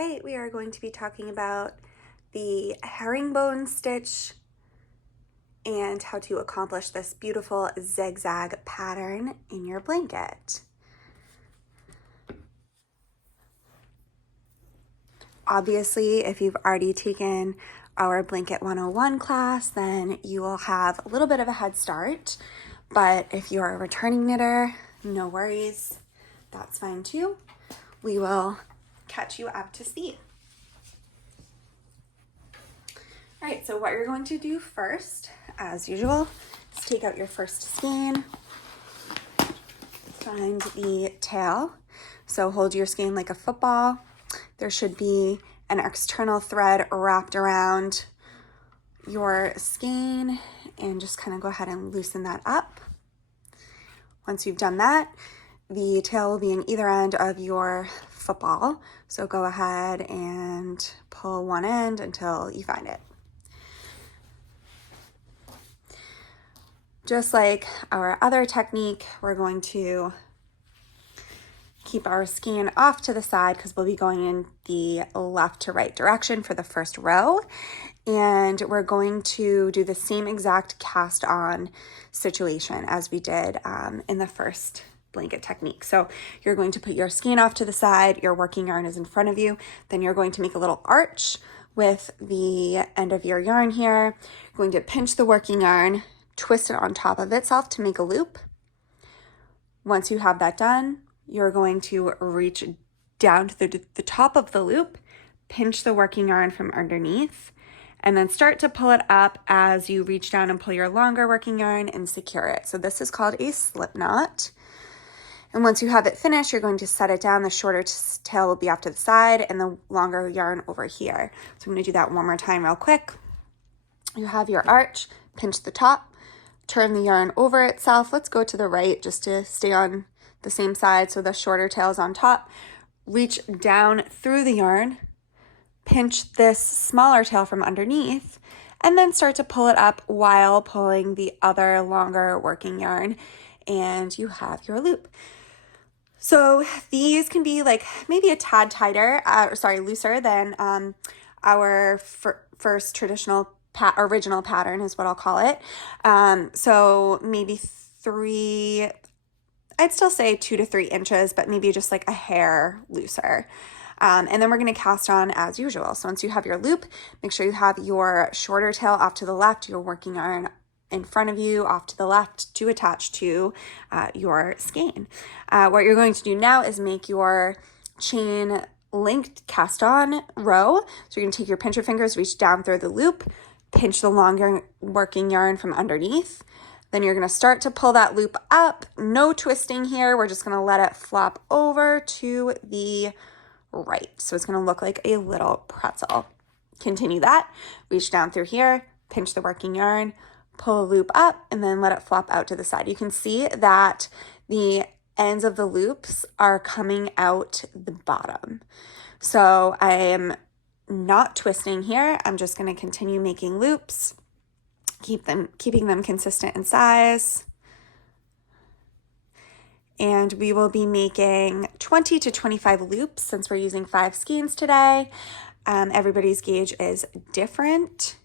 right, we are going to be talking about the herringbone stitch and how to accomplish this beautiful zigzag pattern in your blanket. Obviously, if you've already taken our Blanket 101 class, then you will have a little bit of a head start. But if you're a returning knitter, no worries, that's fine too. We will catch you up to speed. All right, so what you're going to do first, as usual, is take out your first skein, find the tail. So hold your skein like a football. There should be an external thread wrapped around your skein, and just kind of go ahead and loosen that up. Once you've done that, the tail will be in either end of your football. So go ahead and pull one end until you find it. Just like our other technique, we're going to keep our skein off to the side because we'll be going in the left to right direction for the first row. And we're going to do the same exact cast on situation as we did in the first blanket technique. So you're going to put your skein off to the side, your working yarn is in front of you, then you're going to make a little arch with the end of your yarn here. You're going to pinch the working yarn, twist it on top of itself to make a loop. Once you have that done, you're going to reach down to the top of the loop, pinch the working yarn from underneath, and then start to pull it up as you reach down and pull your longer working yarn and secure it. So this is called a slip knot. And once you have it finished, you're going to set it down. The shorter tail will be off to the side and the longer yarn over here. So I'm going to do that one more time real quick. You have your arch, pinch the top, turn the yarn over itself. Let's go to the right just to stay on the same side. So the shorter tail is on top. Reach down through the yarn, pinch this smaller tail from underneath, and then start to pull it up while pulling the other longer working yarn, and you have your loop. So these can be like maybe a tad tighter, looser than our first traditional original pattern is what I'll call it. So maybe I'd still say 2 to 3 inches, but maybe just like a hair looser. And then we're going to cast on as usual. So once you have your loop, make sure you have your shorter tail off to the left, your working yarn in front of you off to the left to attach to your skein. What you're going to do now is make your chain linked cast on row. So you're going to take your pincher fingers, reach down through the loop, pinch the longer working yarn from underneath. Then you're going to start to pull that loop up. No twisting here. We're just going to let it flop over to the right. So it's going to look like a little pretzel. Continue that. Reach down through here, pinch the working yarn, pull a loop up, and then let it flop out to the side. You can see that the ends of the loops are coming out the bottom. So I am not twisting here. I'm just going to continue making loops. Keeping them consistent in size. And we will be making 20 to 25 loops since we're using 5 skeins today. Everybody's gauge is different.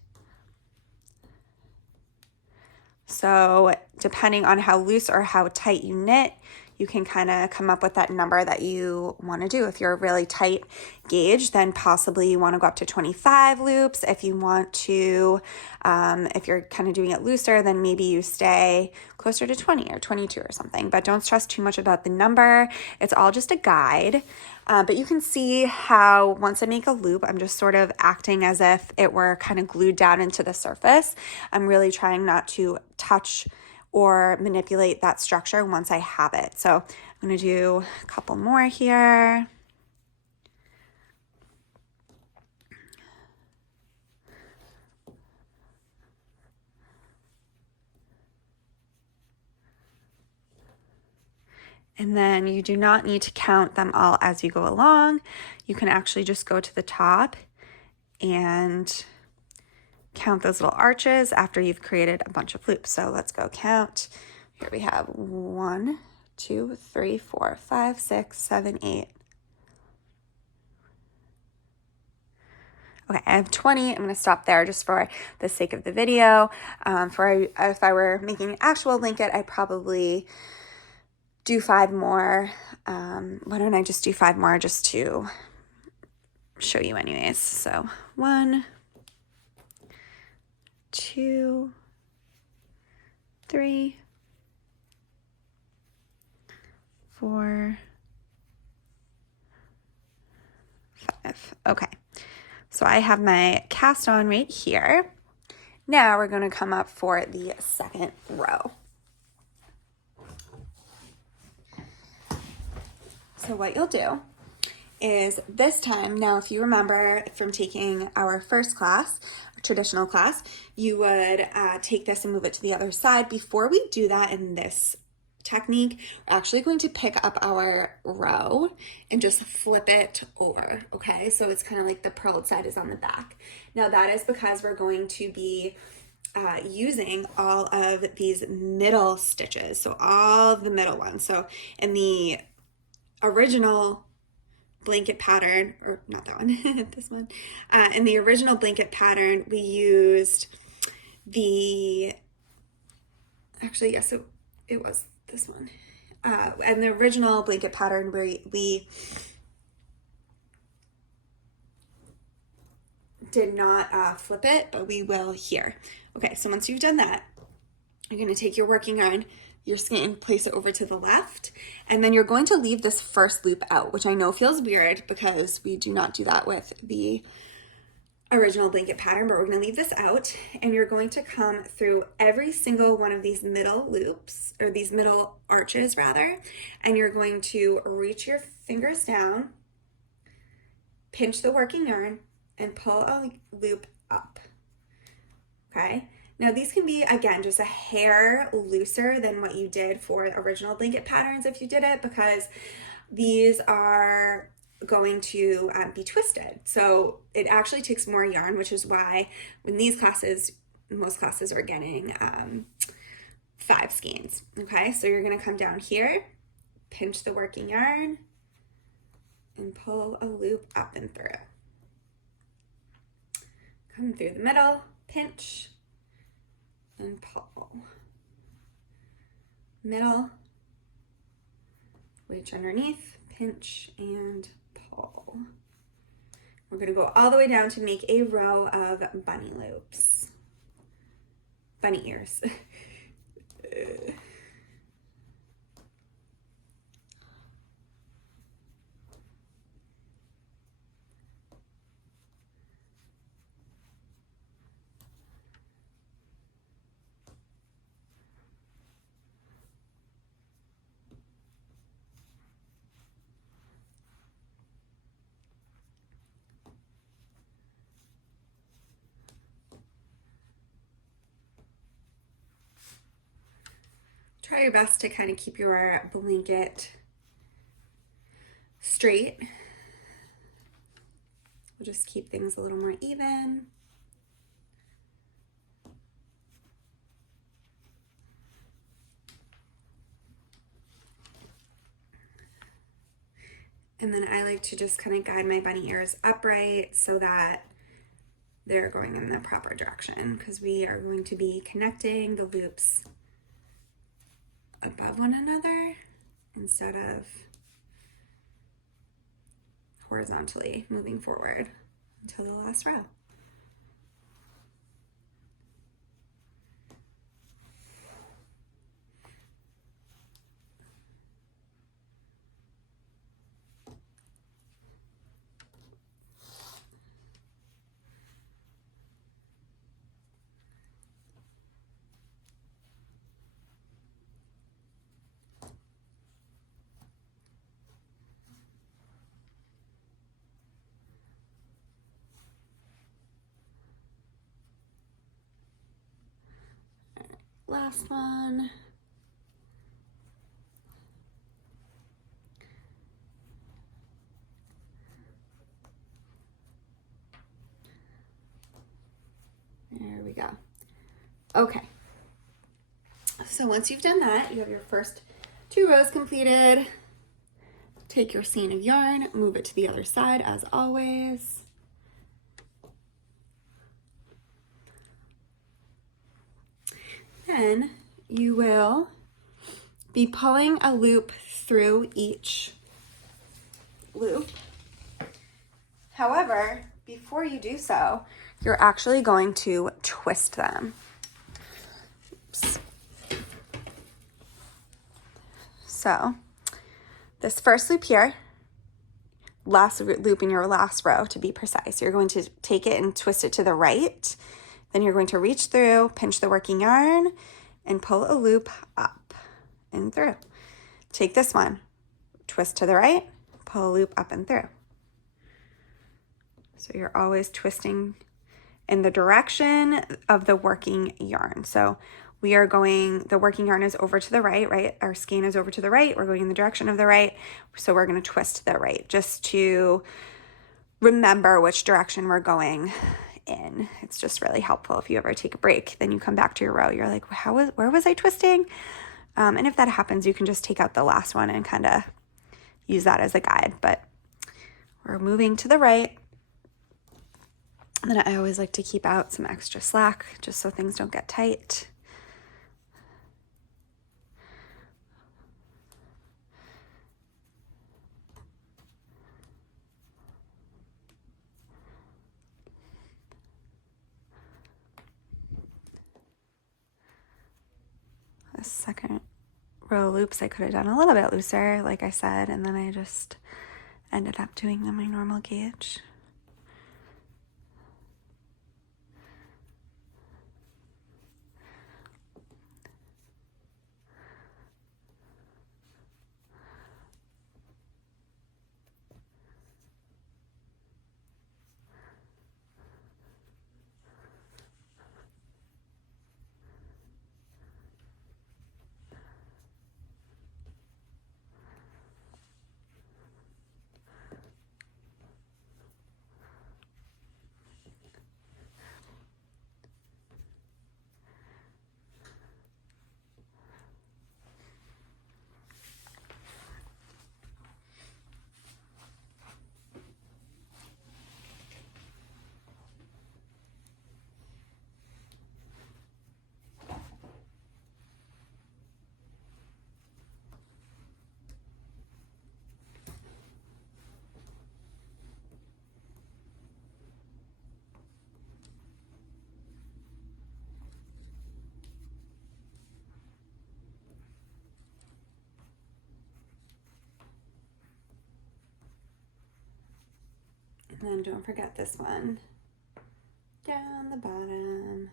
So depending on how loose or how tight you knit, you can kind of come up with that number that you want to do. If you're a really tight gauge, then possibly you want to go up to 25 loops. If you want to, if you're kind of doing it looser, then maybe you stay closer to 20 or 22 or something. But don't stress too much about the number. It's all just a guide. But you can see how once I make a loop, I'm just sort of acting as if it were kind of glued down into the surface. I'm really trying not to touch or manipulate that structure once I have it. So I'm going to do a couple more here. And then you do not need to count them all as you go along. You can actually just go to the top and count those little arches after you've created a bunch of loops. So let's go count. Here we have 1, 2, 3, 4, 5, 6, 7, 8, Okay, I have 20. I'm going to stop there just for the sake of the video. If I were making an actual blanket, I'd probably do 5 more. Why don't I just do 5 more just to show you anyways. So 1, 2, 3, 4, 5. Okay, so I have my cast on right here. Now we're going to come up for the second row. So what you'll do is this time, now if you remember from taking our first class, traditional class, you would take this and move it to the other side. Before we do that in this technique, we're actually going to pick up our row and just flip it over, okay? So it's kind of like the purled side is on the back. Now that is because we're going to be using all of these middle stitches, so all of the middle ones. So in the original blanket pattern, or not that one, this one, in the original blanket pattern, we used actually, yes, it was this one. And the original blanket pattern where we did not flip it, but we will here. Okay, so once you've done that, you're going to take your working yarn, your skein, place it over to the left, and then you're going to leave this first loop out, which I know feels weird because we do not do that with the original blanket pattern, but we're going to leave this out, and you're going to come through every single one of these middle loops, or these middle arches rather, and you're going to reach your fingers down, pinch the working yarn, and pull a loop up, okay? Now these can be, again, just a hair looser than what you did for original blanket patterns if you did it, because these are going to be twisted. So it actually takes more yarn, which is why in these classes, most classes are getting 5 skeins, okay? So you're gonna come down here, pinch the working yarn, and pull a loop up and through. Come through the middle, pinch, and pull. Middle, reach underneath, pinch, and pull. We're going to go all the way down to make a row of bunny loops. Bunny ears. Try your best to kind of keep your blanket straight. We'll just keep things a little more even. And then I like to just kind of guide my bunny ears upright so that they're going in the proper direction, because we are going to be connecting the loops above one another instead of horizontally moving forward until the last row. Last one. There we go. Okay. So once you've done that, you have your first 2 rows completed. Take your skein of yarn, move it to the other side as always. then you will be pulling a loop through each loop. However, before you do so, you're actually going to twist them. Oops. So this first loop here, last loop in your last row to be precise, you're going to take it and twist it to the right. Then you're going to reach through, pinch the working yarn, and pull a loop up and through. Take this one, twist to the right, pull a loop up and through. So you're always twisting in the direction of the working yarn. So we are going, the working yarn is over to the right, right? Our skein is over to the right. We're going in the direction of the right. So we're going to twist to the right just to remember which direction we're going in. It's just really helpful. If you ever take a break, then you come back to your row, you're like, where was I twisting? And if that happens, you can just take out the last one and kind of use that as a guide. But we're moving to the right. And then I always like to keep out some extra slack just so things don't get tight. The second row loops I could have done a little bit looser, like I said, and then I just ended up doing them my normal gauge. And then don't forget this one down the bottom.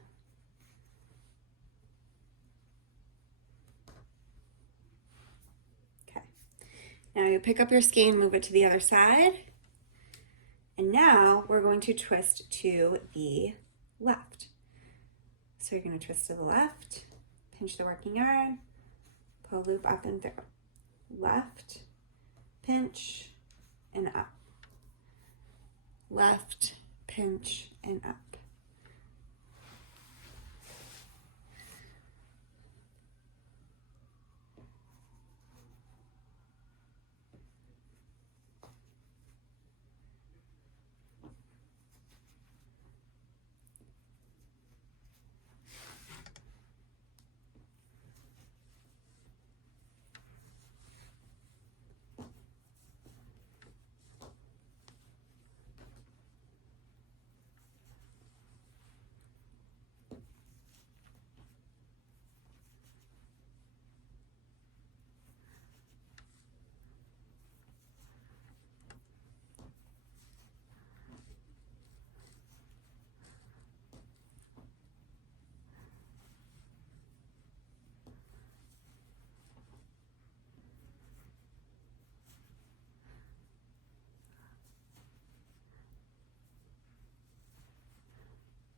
Okay, now you pick up your skein, move it to the other side. And now we're going to twist to the left. So you're going to twist to the left, pinch the working yarn, pull a loop up and through. Left, pinch, and up. Left, pinch, and up.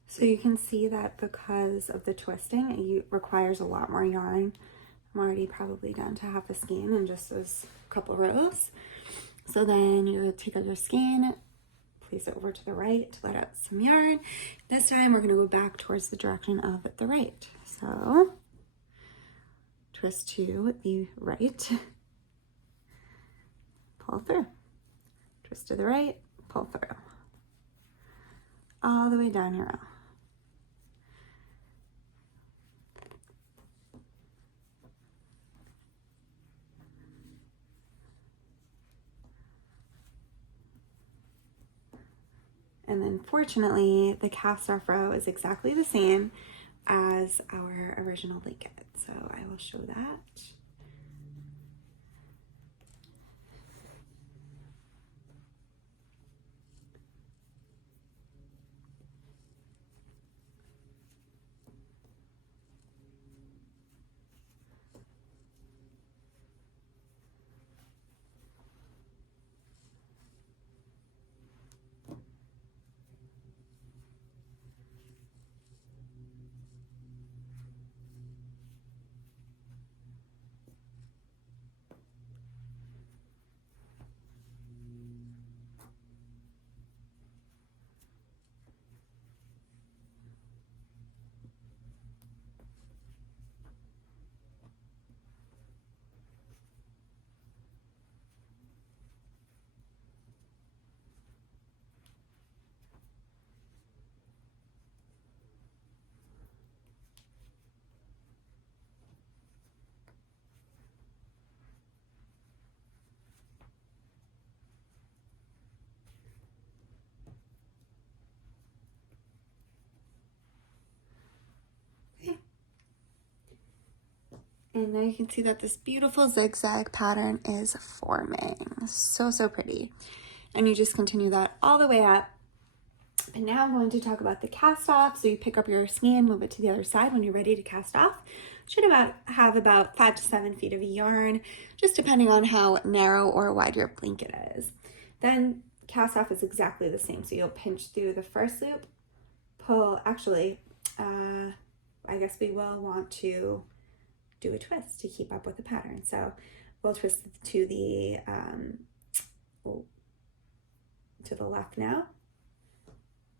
So you can see that because of the twisting, it requires a lot more yarn. I'm already probably down to half a skein in just those couple rows. So then you take out your skein, place it over to the right to let out some yarn. This time we're going to go back towards the direction of the right. So twist to the right, pull through, twist to the right, pull through, all the way down your row. And then fortunately, the cast off row is exactly the same as our original blanket. So I will show that. And now you can see that this beautiful zigzag pattern is forming. So, so pretty. And you just continue that all the way up. And now I'm going to talk about the cast off. So you pick up your skein, move it to the other side when you're ready to cast off. Should have about 5 to 7 feet of yarn, just depending on how narrow or wide your blanket is. Then cast off is exactly the same. So you'll pinch through the first loop, pull, actually, I guess we will want to do a twist to keep up with the pattern. So we'll twist to the left now.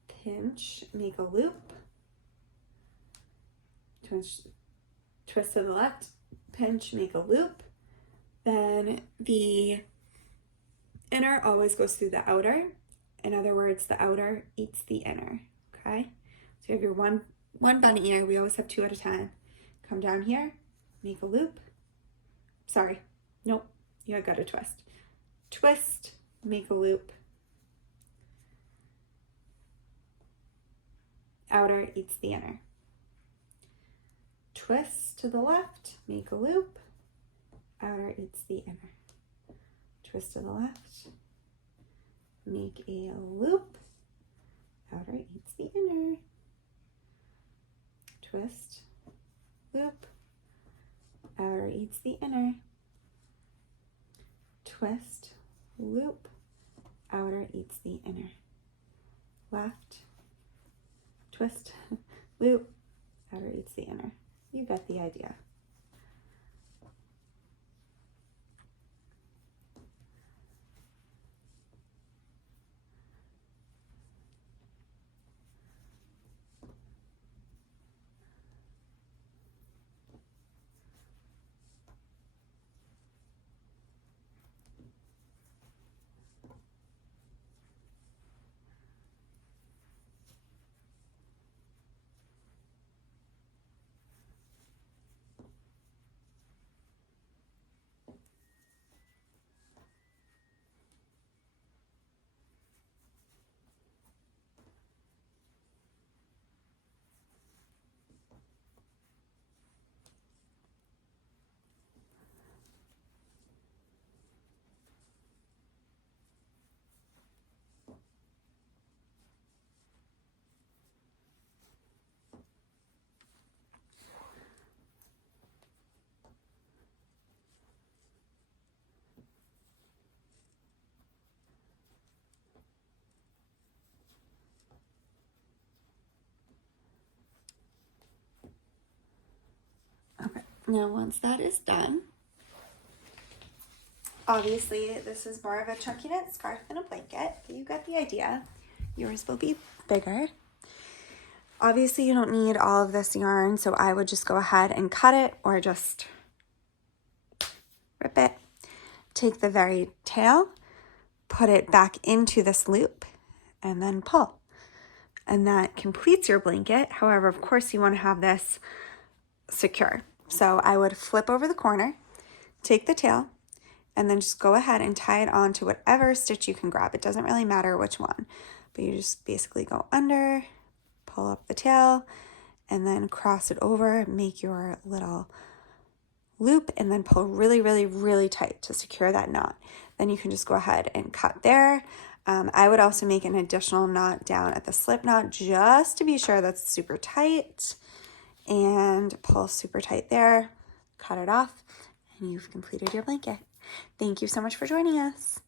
Pinch, make a loop, twist to the left, pinch, make a loop. Then the inner always goes through the outer. In other words, the outer eats the inner, okay? So you have your one bunny ear. We always have 2 at a time. Come down here, make a loop. Sorry, nope, you got to twist. Twist, make a loop. Outer eats the inner. Twist to the left, make a loop. Outer eats the inner. Twist to the left, make a loop. Outer eats the inner. Twist, loop. Outer eats the inner. Twist, loop. Outer eats the inner. Left, twist, loop, outer eats the inner. You got the idea. Okay, now once that is done, obviously this is more of a chunky knit scarf than a blanket, but you got the idea. Yours will be bigger. Obviously you don't need all of this yarn, so I would just go ahead and cut it or just rip it. Take the very tail, put it back into this loop, and then pull. And that completes your blanket. However, of course you want to have this secure. So I would flip over the corner, take the tail, and then just go ahead and tie it on to whatever stitch you can grab. It doesn't really matter which one. but you just basically go under, pull up the tail, and then cross it over, make your little loop, and then pull really, really, really tight to secure that knot. Then you can just go ahead and cut there. I would also make an additional knot down at the slip knot just to be sure that's super tight, and pull super tight there, cut it off, and you've completed your blanket. Thank you so much for joining us.